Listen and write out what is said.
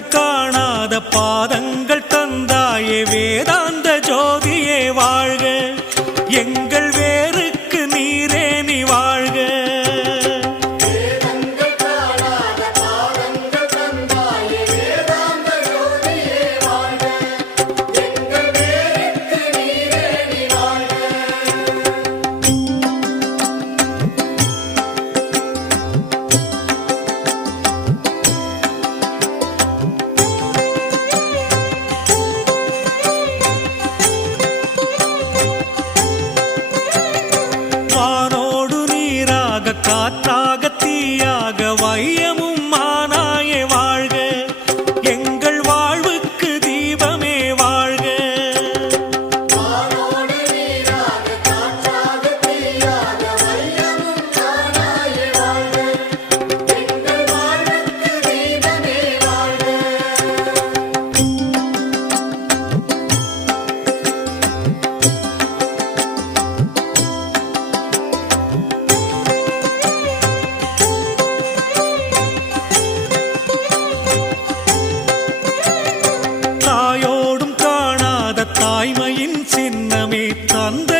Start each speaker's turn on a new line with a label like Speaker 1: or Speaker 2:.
Speaker 1: கண்கள் காணாத பாதங்கள் தந்தாயே வேதாந்த ஜோதியே வாழ்க. எங்கள் காற்றா தாய்மையின் சின்னமே தந்தை.